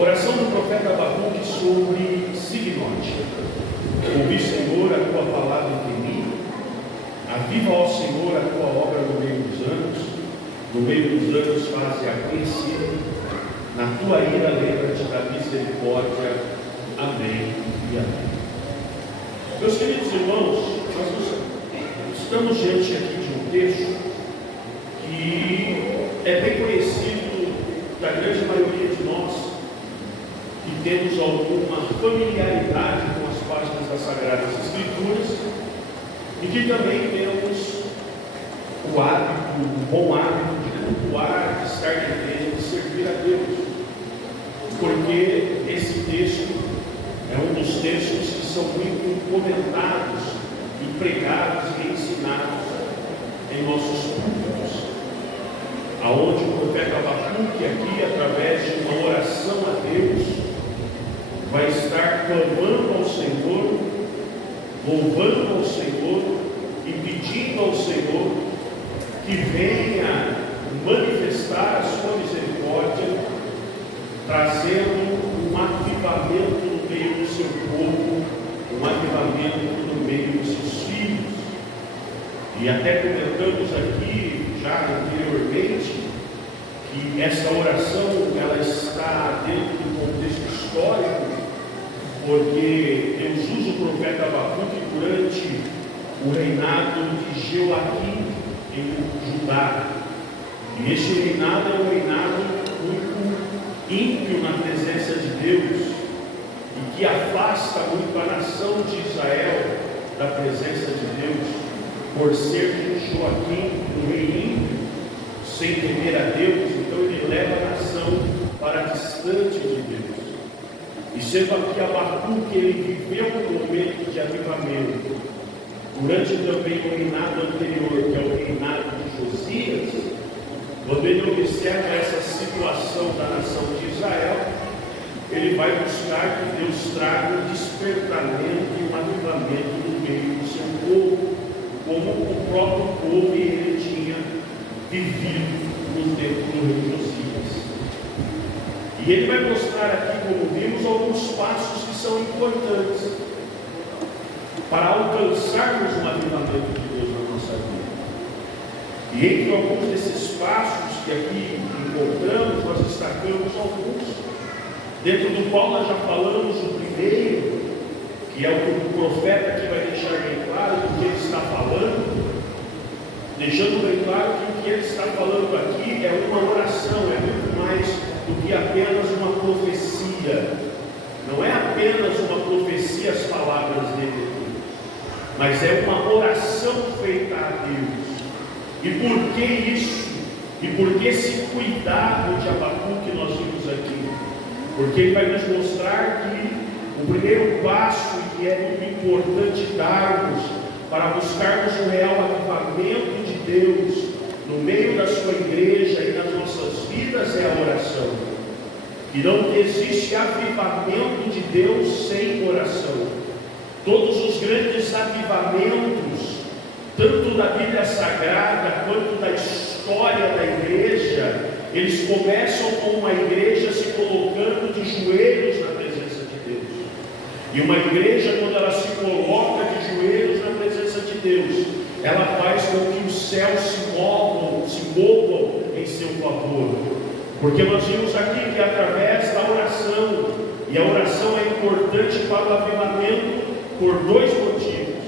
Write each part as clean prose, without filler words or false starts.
Oração do profeta Abacuque sobre Signote. Ouvi, Senhor, a tua palavra em mim. Aviva, ó Senhor, a tua obra no meio dos anos. No meio dos anos faze-a conhecida. Na tua ira lembra-te da misericórdia. Amém e amém. Meus queridos irmãos, nós estamos diante aqui de um texto que é bem conhecido da grande maioria de nós, que temos alguma familiaridade com as páginas das Sagradas Escrituras e que também temos o hábito, o bom hábito de cultuar, de estar na igreja, de servir a Deus, porque esse texto é um dos textos que são muito comentados e pregados e ensinados em nossos púlpitos, aonde o profeta Abacuque aqui, através de uma oração a Deus, vai estar clamando ao Senhor, louvando ao Senhor e pedindo ao Senhor que venha manifestar a sua misericórdia, trazendo um avivamento no meio do seu povo, um avivamento no meio dos seus filhos. E até comentamos aqui já anteriormente que essa oração ela está dentro do contexto histórico, porque Deus usa o profeta Abacuque durante o reinado de Joaquim em Judá. E este reinado é um reinado muito ímpio na presença de Deus e que afasta muito a nação de Israel da presença de Deus, por ser Joaquim um rei ímpio, sem temer a Deus. Então ele leva a nação para distante de Deus. E sendo aqui Abacuque, ele viveu um momento de avivamento durante também o reinado anterior, que é o reinado de Josias. Quando ele observa essa situação da nação de Israel, ele vai buscar que Deus traga um despertamento e um avivamento no meio do seu povo, como o próprio povo ele tinha vivido no tempo do rei Josias. E ele vai mostrar aqui, como vimos, alguns passos que são importantes para alcançarmos um avivamento de Deus na nossa vida. E entre alguns desses passos que aqui encontramos, nós destacamos alguns, dentro do qual nós já falamos o primeiro, que é o que o profeta aqui vai deixar bem claro do que ele está falando, deixando bem claro que o que ele está falando aqui é uma oração, é muito mais do que apenas uma profecia. Não é apenas uma profecia as palavras dele, mas é uma oração feita a Deus. E por que isso? E por que esse cuidado de Abacuque que nós vimos aqui? Porque ele vai nos mostrar que o primeiro passo que é muito importante darmos para buscarmos o real avivamento de Deus no meio da sua igreja e nas nossas vidas é a oração. E não existe avivamento de Deus sem oração. Todos os grandes avivamentos, tanto da Bíblia Sagrada quanto da história da igreja, eles começam com uma igreja se colocando de joelhos na presença de Deus. E uma igreja, quando ela se coloca de joelhos na presença de Deus, ela faz com que os céus se movam em seu favor. Porque nós vimos aqui que através da oração, e a oração é importante para o avivamento por dois motivos.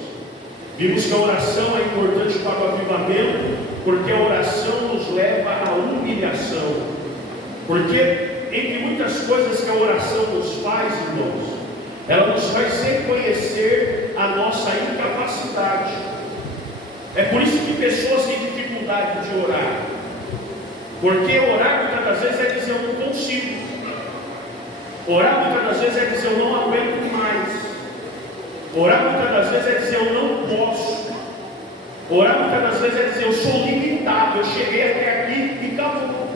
Vimos que a oração é importante para o avivamento, porque a oração nos leva à humilhação. Porque, entre muitas coisas que a oração nos faz, irmãos, ela nos faz reconhecer a nossa incapacidade. É por isso que pessoas têm dificuldade de orar. Porque orar muitas das vezes é dizer eu não consigo. Orar muitas das vezes é dizer eu não aguento mais. Orar muitas das vezes é dizer eu não posso. Orar muitas das vezes é dizer: eu sou limitado, eu cheguei até aqui e acabou.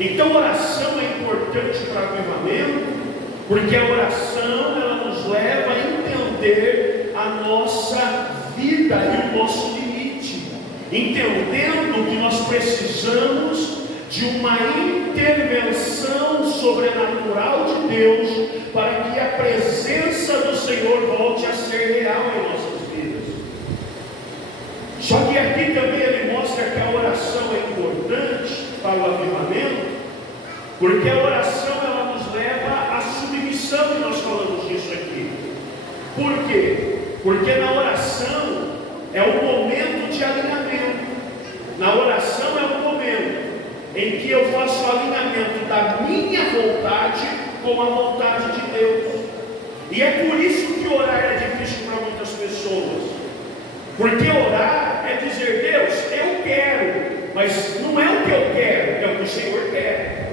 Então, oração é importante para o avivamento, porque a oração ela nos leva a entender a nossa vida e o nosso limite, entendendo que nós precisamos de uma intervenção sobrenatural de Deus para que a presença do Senhor volte a ser real em nossas vidas. Só que aqui também ele mostra que a oração é importante para o avivamento, porque a oração ela nos leva à submissão, e nós falamos disso aqui. Por quê? Porque na oração é o momento de alinhamento. Na oração é o momento em que eu faço o alinhamento da minha vontade com a vontade de Deus. E é por isso que orar é difícil para muitas pessoas. Porque orar é dizer: Deus, eu quero, mas não é o que eu quero, é o que o Senhor quer.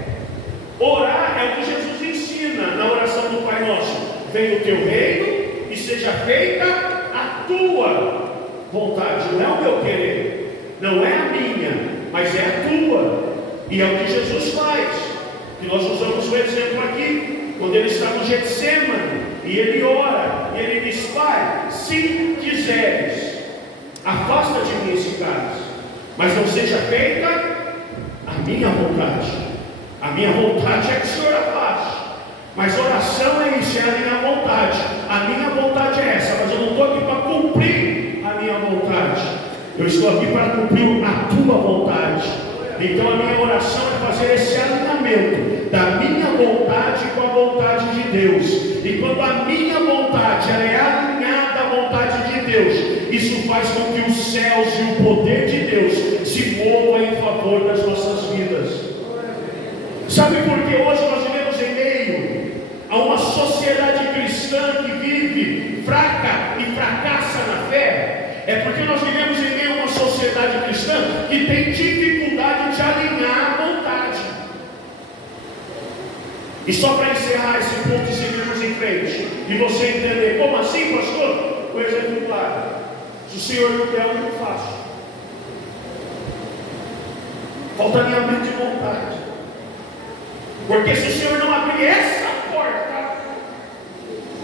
Orar é o que Jesus ensina na oração do Pai Nosso: venha o teu reino e seja feita a tua vontade. Não é o meu querer, não é a minha, mas é a tua. E é o que Jesus faz. E nós usamos o exemplo aqui, quando ele está no Getsemane, e ele ora, e ele diz: Pai, se quiseres, afasta de mim esse cálice, mas não seja feita a minha vontade. A minha vontade é que o Senhor afaste. Mas oração é isso, é a minha vontade. A minha vontade é essa, mas eu não estou aqui para cumprir a minha vontade. Eu estou aqui para cumprir a tua vontade. Então a minha oração é fazer esse alinhamento da minha vontade com a vontade de Deus. E quando a minha vontade ela é alinhada à vontade de Deus, isso faz com que os céus e o poder de Deus se movam em favor das nossas vidas. Sabe por que hoje nós vivemos em meio a uma sociedade cristã que vive fraca e fracassa na fé? É porque nós vivemos em meio a uma sociedade cristã que tem dificuldade de alinhar a vontade. E só para encerrar esse ponto e seguirmos em frente, e você entender: como assim, pastor? O exemplo claro: se o Senhor não quer, eu não faço. Falta alinhamento de vontade. Porque se o Senhor não abrir essa porta,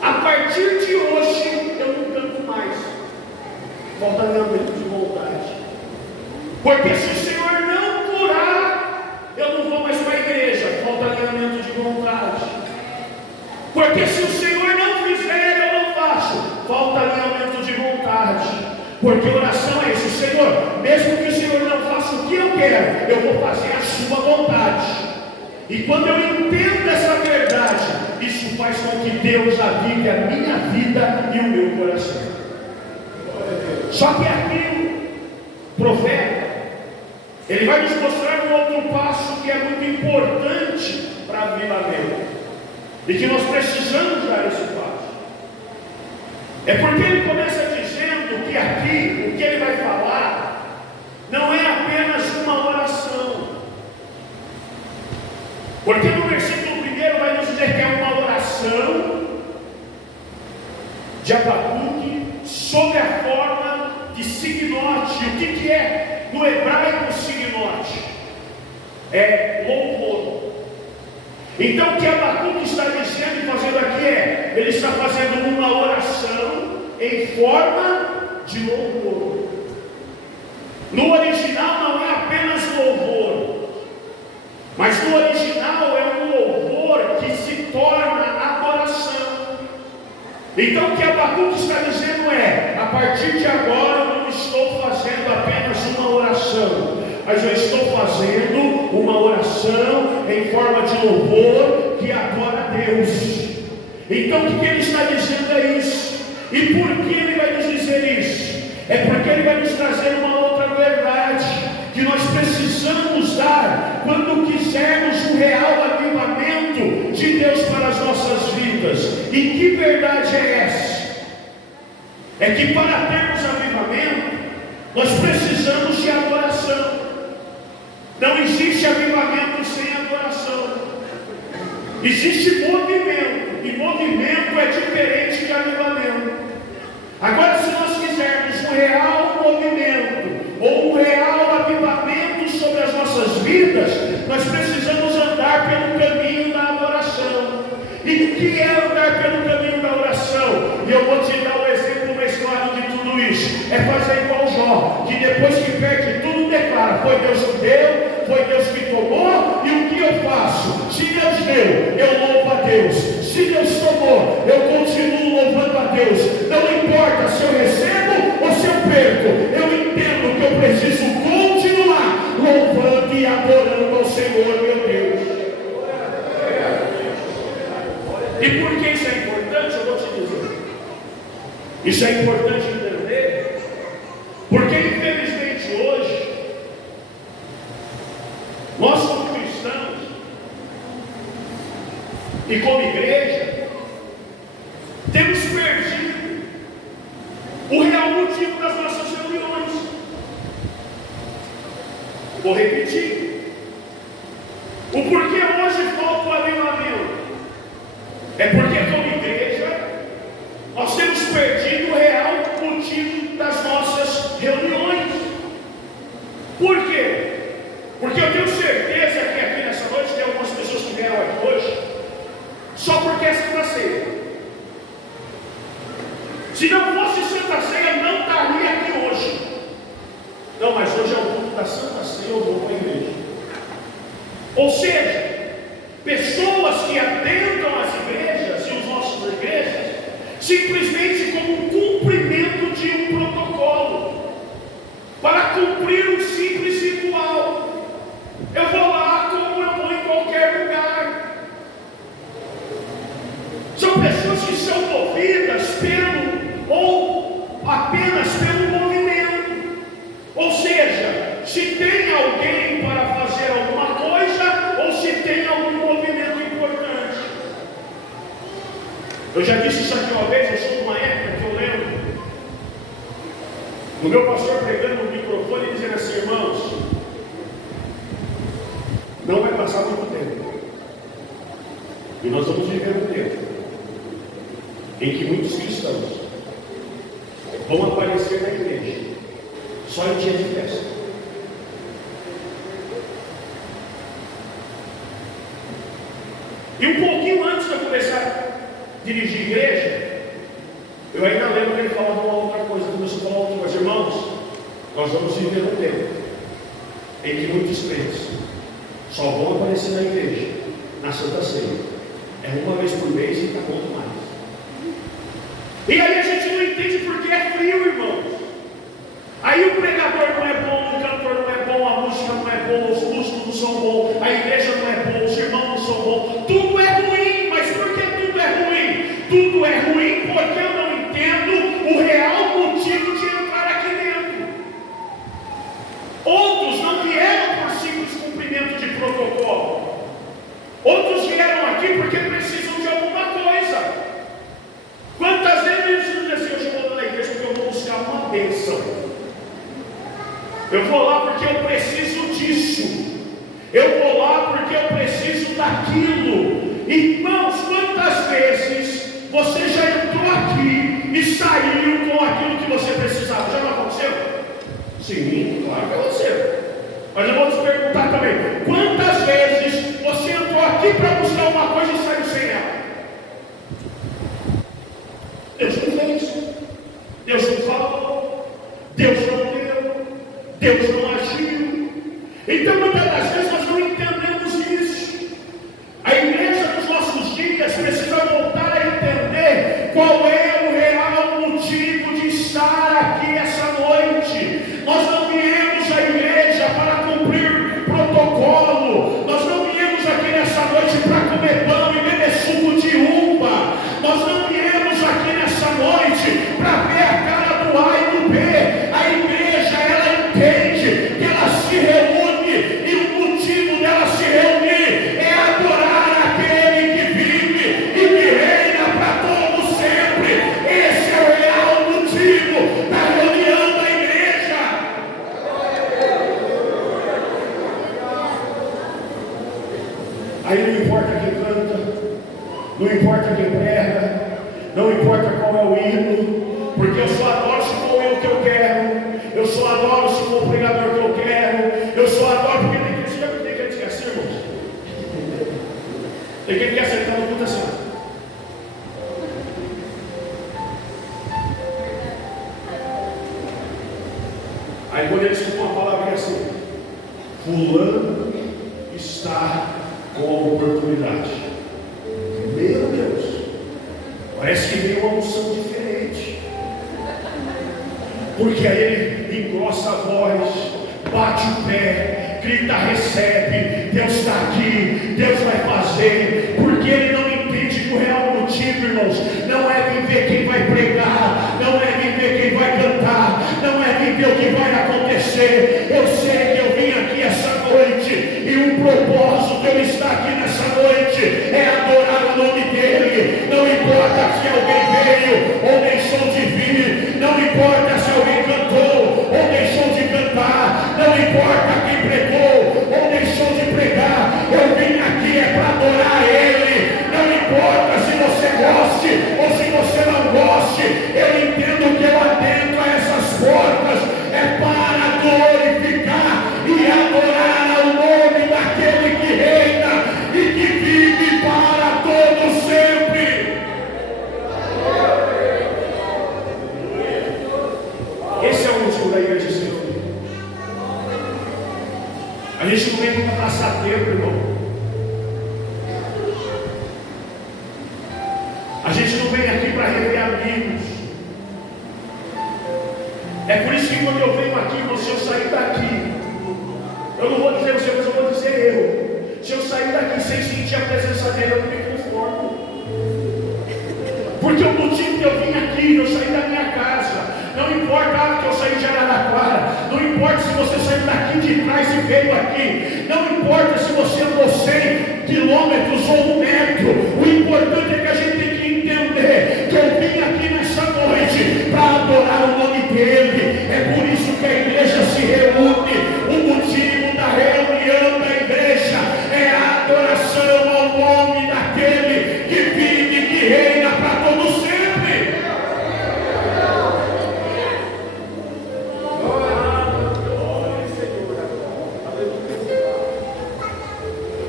a partir de hoje eu não canto mais. Falta alinhamento de vontade. Porque se o Senhor não curar, eu não vou mais para a igreja. Falta alinhamento de vontade. Porque se o Senhor não fizer, eu não faço. Falta alinhamento de vontade. Porque oração é isso: Senhor, mesmo que o Senhor não faça o que eu quero, eu vou fazer a sua vontade. E quando eu entendo essa verdade, isso faz com que Deus avive a minha vida e o meu coração. Só que aqui o profeta, ele vai nos mostrar um outro passo que é muito importante para a avivamento, e que nós precisamos dar esse passo. É porque ele começa dizendo que aqui, o que ele vai falar, não é apenas uma oração. Porque no versículo 1 vai nos dizer que é uma oração de Abacuque sobre a forma de signote. O que é no hebraico signote? É louvor. Então o que Abacuque está dizendo e fazendo aqui é: ele está fazendo uma oração em forma de louvor. No original não é apenas louvor, mas no original é um louvor que se torna adoração. Então o que Abacuque está dizendo é: a partir de agora eu não estou fazendo apenas uma oração, mas eu estou fazendo uma oração em forma de louvor que adora a Deus. Então o que ele está dizendo é isso. E por que ele vai nos dizer isso? É porque ele vai nos trazer uma outra verdade que nós precisamos dar quando quisermos um real avivamento de Deus para as nossas vidas. E que verdade é essa? É que para termos avivamento, nós precisamos de adoração. Não existe avivamento sem adoração. Existe movimento, e movimento é diferente de avivamento. Agora, se nós quisermos um real movimento disso? É fazer igual Jó, que depois que perde tudo declara: foi Deus que deu, foi Deus que tomou, e o que eu faço? Se Deus deu, eu louvo a Deus. Se Deus tomou, eu continuo louvando a Deus. Não importa se eu recebo ou se eu perco, eu entendo que eu preciso continuar louvando e adorando ao Senhor, meu Deus. E por que isso é importante? Eu vou te dizer. Isso é importante entender, porque infelizmente hoje, nós como cristãos e como igreja, temos perdido o real motivo das nossas reuniões. Vou repetir. O porquê hoje falta o avivamento é porque como igreja nós temos perdido o real motivo das nossas reuniões. Por quê? Porque eu tenho certeza que aqui nessa noite tem algumas pessoas que vieram aqui hoje só porque é Santa Ceia. Se não fosse Santa Ceia, não estaria aqui hoje. Não, mas hoje é o culto da Santa Ceia, eu vou para a igreja. Ou seja, pessoas que adentram as igrejas e os nossos igrejas simplesmente como um cumprimento de um protocolo, para cumprir um simples ritual. Eu vou lá como eu vou em qualquer lugar. São pessoas que são movidas pelo, ou apenas pelo movimento. Ou seja, se tem alguém para fazer alguma coisa, ou se tem algum movimento importante. Eu já disse isso aqui uma vez, eu sou de uma época que eu lembro do meu pastor pegando no microfone e dizendo assim: irmãos, não vai passar muito tempo, e nós vamos viver um tempo em que muitos cristãos vão aparecer na igreja só em dia de festa. E um pouquinho antes de eu começar a dirigir igreja, eu ainda lembro que ele falava uma outra coisa, começou a falar outra coisa. Irmãos, nós vamos viver um tempo em que muitos crentes só vão aparecer na igreja, na Santa Ceia. É uma vez por mês e está muito mais. E aí a gente não entende porque é frio, irmãos. Aí o pregador não é bom, o cantor não é bom, a música não é boa, os músicos não são bons, a igreja não é boa, os irmãos não são bons. Tudo é ruim, mas por que tudo é ruim? Tudo é ruim porque eu não entendo o real motivo de entrar aqui dentro. Outros não vieram por simples cumprimento de protocolo. Outros vieram aqui porque precisam de alguma coisa. Quantas vezes eu disse assim: hoje eu vou na igreja porque eu vou buscar uma bênção. Eu vou lá porque eu preciso disso. Eu vou lá porque eu preciso daquilo. Irmãos, quantas vezes você já entrou aqui e saiu com aquilo que você precisava? Já não aconteceu? Sim, claro que aconteceu. Mas eu vou te perguntar também: quantas vezes você entrou aqui para buscar uma coisa e saiu sem ela? Deus não fez. Deus não falou. Deus não deu. Deus não agiu. Então muitas das vezes nós não entendemos isso. A igreja dos nossos dias precisa voltar a entender qual é o real motivo de estar aqui essa noite. Nós não viemos à igreja para cumprir protocolo. Nós não viemos aqui nessa noite para comer pão e beber suco de uva. Nós não viemos aqui nessa noite para ver a cara do A e do B. A igreja, ela entende que ela se reúne e o motivo dela se reunir é adorar aquele que vive e que reina para todo sempre. Esse é o real motivo da reunião da igreja. Aí não importa quem canta, não importa quem prega, não importa qual é o hino, porque eu só adoro se for o hino que eu quero, eu só adoro se for o pregador que eu quero, eu só adoro porque tem que ser assim, irmãos. Tem que acertar no culto assim. Aí quando ele escutou uma palavra assim: fulano está com a oportunidade. Meu Deus, parece que veio uma unção diferente. Porque aí ele engrossa a voz, bate o pé, grita, recebe, Deus está aqui, Deus vai fazer. Porque ele não entende que o real motivo, irmãos, não é viver quem vai pregar, não é viver quem vai cantar, não é viver o que vai acontecer. Eu sei que eu vim aqui essa noite, e o propósito de eu estar aqui nessa noite é adorar o nome dele. Não importa se alguém veio ou deixou de vir, não importa se alguém cantou ou deixou de cantar, não importa quem pregou ou deixou de pregar, eu vim aqui é para adorar ele. Não importa se você goste ou se você não goste, eu entendo que eu atento a essas portas é para glorificar e adorar ao nome daquele que reina e que vive para todo sempre. Esse é o motivo da igreja ser unida. A gente não vem para passar tempo, irmão. A gente não vem aqui para rever amigos. É por isso que quando eu venho aqui, se eu sair daqui, eu não vou dizer você, mas eu vou dizer eu. Se eu sair daqui sem sentir a presença dele, eu não me conformo. Porque o motivo que eu vim aqui, eu saí da minha casa, não importa que eu saí de Araraquara, não importa se você saiu daqui de trás e veio aqui, não importa se você andou 100 quilômetros ou 1 metro, o importante é que a gente tem que entender que eu vim aqui nessa noite para adorar o nome dele. É por isso que a igreja se reúne. O motivo da reunião da igreja é a adoração ao nome daquele que vive e que reina para todo sempre.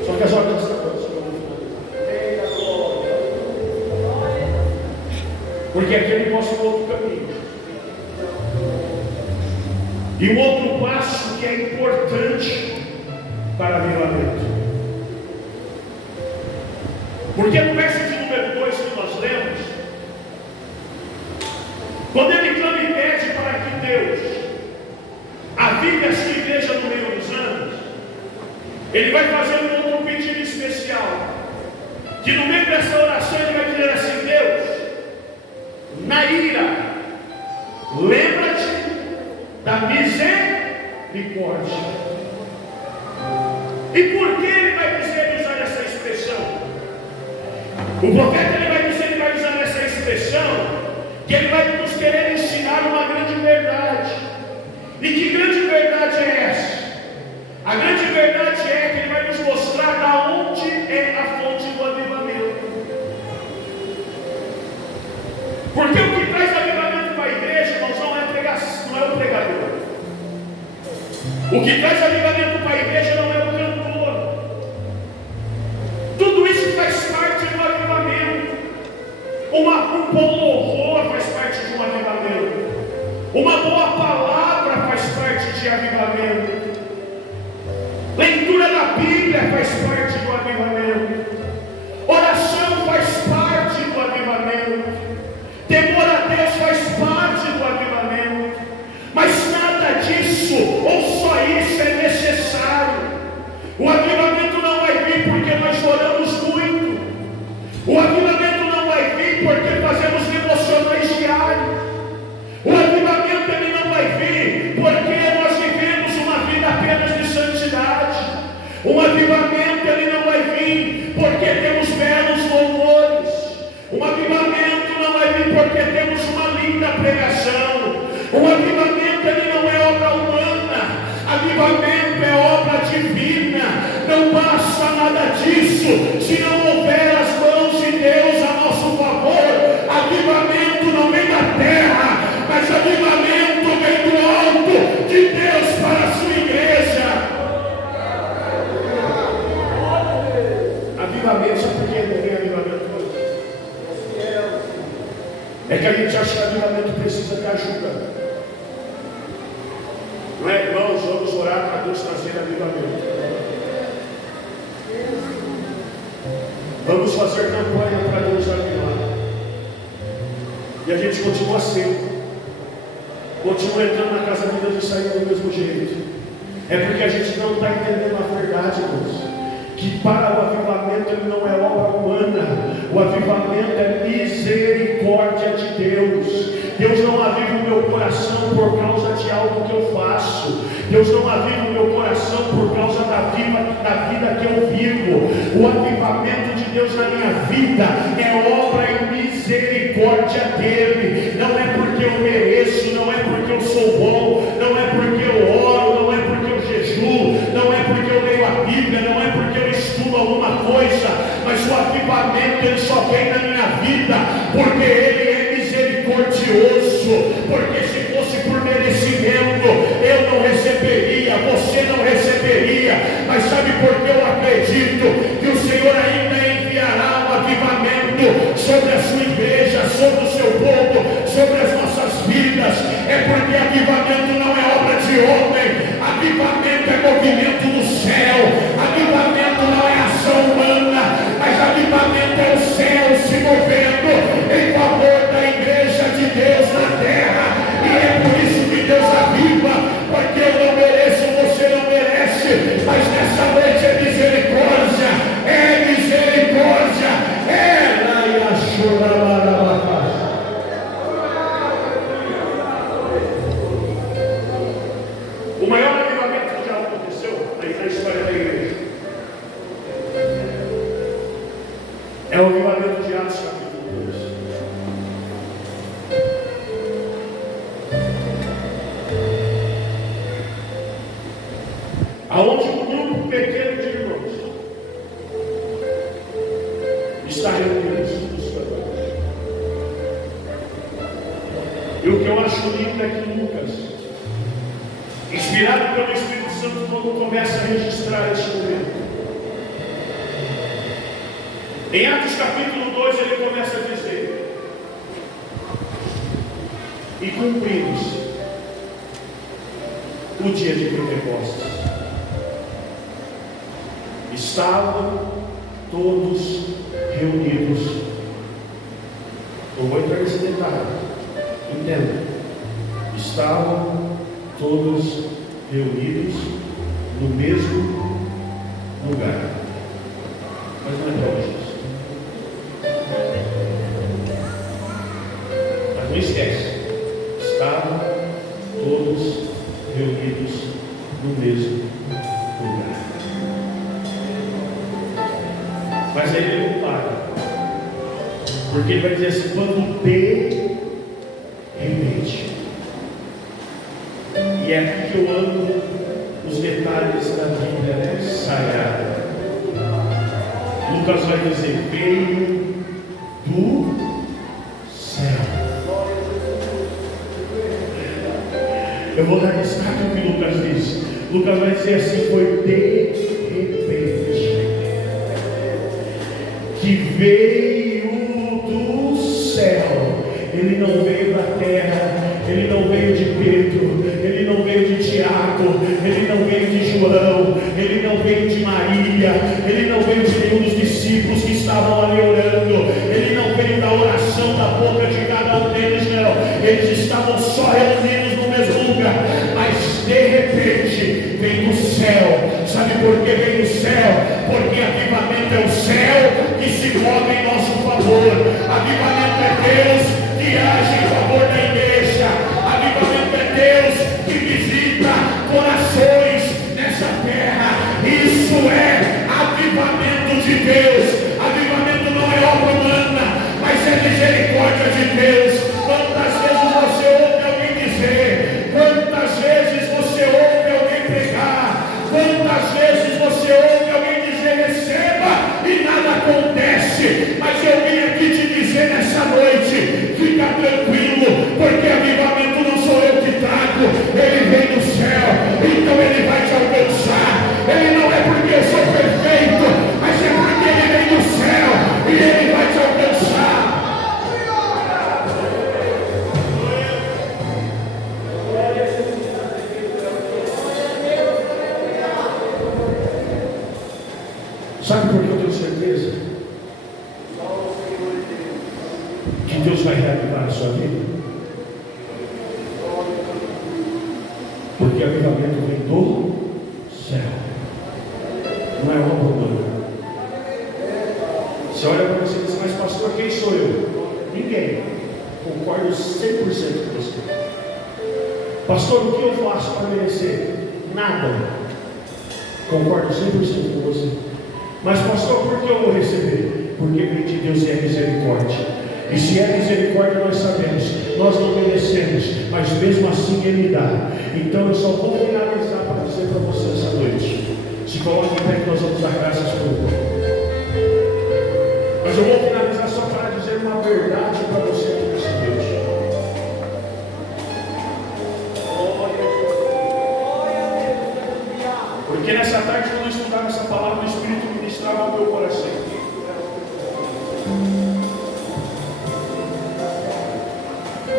Só que as ordens estão todas. Porque aqui ele mostra um outro caminho. E um outro passo que é importante para avivamento. Porque no verso de número 2 que nós lemos, quando ele clama e pede para que Deus avive a sua igreja no meio dos anos, ele vai fazer um outro pedido especial. Que no meio dessa oração ele vai dizer assim: Deus, na ira, lembra-te da misericórdia. E por que ele vai dizer, usar essa expressão? O profeta ele vai usar essa expressão, que ele vai nos querer ensinar uma grande verdade. E que grande verdade é essa? A grande verdade é que ele vai nos mostrar da onde é a fonte do avivamento. Porque o que traz avivamento para a igreja, irmãos, não é o pregador. O que traz avivamento para a igreja não é o cantor. Tudo isso faz parte do avivamento. Um bom louvor faz parte de um avivamento. Uma boa palavra faz parte de avivamento. Leitura da Bíblia faz parte do avivamento. Oração faz parte do avivamento. Temor a Deus faz parte do avivamento. Mas nada disso, ou só isso, é necessário. O avivamento não vai vir porque nós oramos muito. O avivamento não vai vir porque fazemos devocionais diários. O avivamento ele não vai vir porque nós vivemos uma vida apenas de santidade. O avivamento ele não vai vir porque temos belos louvores. O avivamento não vai vir porque temos uma linda pregação. O avivamento ele não é obra humana. Avivamento é obra divina. Não basta nada disso se não houver as mãos de Deus a nosso favor. Avivamento não vem da terra, mas avivamento vem do alto de Deus para a sua igreja. Avivamento, sabe por que não vem avivamento hoje? É que a gente acha que avivamento precisa de ajuda. nos trazer avivamento. Vamos fazer campanha para Deus avivar. E a gente continua sendo. Continua entrando na casa de Deus e saindo do mesmo jeito. É porque a gente não está entendendo a verdade, Deus. Que para o avivamento ele não é obra humana. O avivamento é misericórdia de Deus. Deus não aviva o meu coração por causa de algo que eu faço. Deus não aviva o meu coração por causa da vida que eu vivo. O avivamento de Deus na minha vida é obra e misericórdia dele. Não é porque eu mereço, não é porque eu sou bom, não é porque eu oro, não é porque eu jejuo, não é porque eu leio a Bíblia, não é porque eu estudo alguma coisa, mas o avivamento ele só vem na minha vida porque ele é misericordioso. Porque se fosse por merecimento eu não receberia, você não receberia. Mas sabe por que eu acredito que o Senhor ainda enviará um avivamento sobre a sua igreja, sobre o seu povo, sobre as nossas vidas? É porque avivamento não é obra de homem, avivamento é movimento do céu. Avivamento não é ação humana, mas avivamento é o céu se movendo em favor da igreja de Deus na terra. E é por isso que Deus aviva, porque eu não mereço, você não merece, mas nessa noite é misericórdia, é misericórdia, é lá e a chorar. O maior avivamento que já aconteceu na história da igreja é o avivamento de Atos capítulo 2. Aonde um grupo pequeno de irmãos está reunido institucionalmente. E o que eu acho lindo é que Lucas, inspirado pelo Espírito Santo, quando começa a registrar este momento, em Atos capítulo 2 ele começa a dizer: e cumprimos o dia de Pentecostes, estavam todos reunidos. Não vou entrar nesse detalhe, entenda. Estavam todos reunidos no mesmo lugar. Mas não é para hoje. Mas não esquece, estavam todos reunidos no mesmo lugar. Mas aí ele não para, porque ele vai dizer assim: quando de repente. E é aqui que eu amo os detalhes da Bíblia sagrada. Lucas vai dizer: veio do céu. Eu vou dar destaque ao que Lucas diz. Lucas vai dizer assim: foi de repente que veio do céu. Ele não veio da terra, ele não veio de Pedro, ele não veio de Tiago, ele não veio de João, ele não veio de Maria, ele não veio de nenhum dos discípulos que estavam ali orando, ele não veio da oração da boca de cada um deles, não. Eles estavam só reunidos no mesmo lugar, mas de repente vem do céu. Sabe por que vem do céu? Porque avivamento é o céu que se move em nosso favor. Avivamento é Deus que age em favor da igreja. Avivamento é Deus que visita corações nessa terra. Isso é avivamento de Deus. Avivamento não é obra humana, mas é misericórdia de Deus. Quantas vezes você ouve alguém dizer? Quantas vezes você ouve alguém pregar? Quantas vezes você ouve alguém dizer receba e nada acontece? Mas eu vim aqui te dizer nessa noite, fica tranquilo, porque avivamento não sou eu que trago, ele vem do céu, então ele vai te alcançar. Ele não é porque eu sou perfeito, mas é porque ele vem do céu e ele vai te alcançar. Sabe por que eu tenho certeza? Que Deus vai reavivar a sua vida? Porque avivamento vem do céu, não é obra humana. Você olha para você e diz: mas pastor, quem sou eu? Ninguém. Concordo 100% com você. Pastor, o que eu faço para merecer? Nada. Concordo 100% com você. Mas pastor, por que eu vou receber? Porque vem de Deus e é misericórdia. E se é misericórdia, nós sabemos, nós não merecemos, mas mesmo assim Ele dá. Então eu só vou finalizar para dizer para você essa noite. Se coloque em pé que nós vamos dar graças por pouco. Mas eu vou finalizar só para dizer uma verdade para você aqui nessa noite. Porque nessa tarde, quando eu estudava essa palavra, o Espírito ministrava ao meu coração.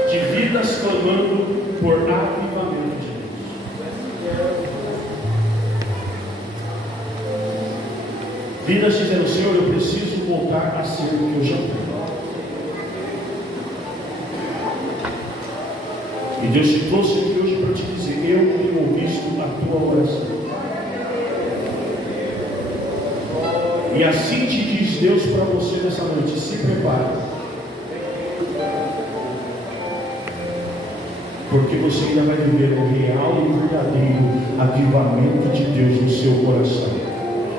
De vidas clamando por avivamento de Deus. Vidas dizendo: Senhor, eu preciso voltar a ser o que eu já fui. E Deus te trouxe aqui hoje para te dizer: eu tenho visto a tua oração. E assim te diz Deus para você nessa noite: se prepare. Porque você ainda vai viver um real e verdadeiro avivamento de Deus no seu coração.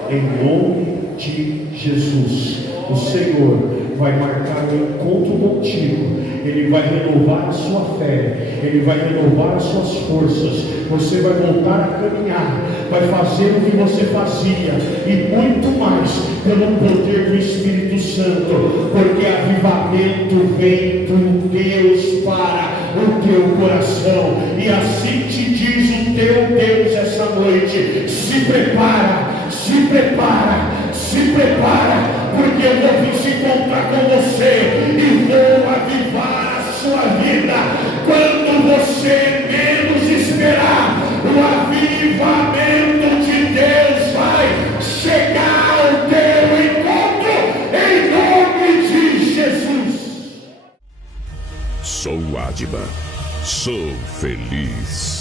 Em nome de Jesus, o Senhor vai marcar um encontro contigo. Ele vai renovar a sua fé, Ele vai renovar as suas forças. Você vai voltar a caminhar, vai fazer o que você fazia e muito mais pelo poder do Espírito Santo, porque avivamento vem do Deus para o teu coração. E assim te diz o teu Deus essa noite: se prepara, se prepara, se prepara, porque eu vou vir se encontrar com você e vou avivar a sua vida. Quando você menos esperar, o avivamento de Deus vai chegar ao teu encontro, em nome de Jesus. Sou Adba, sou feliz.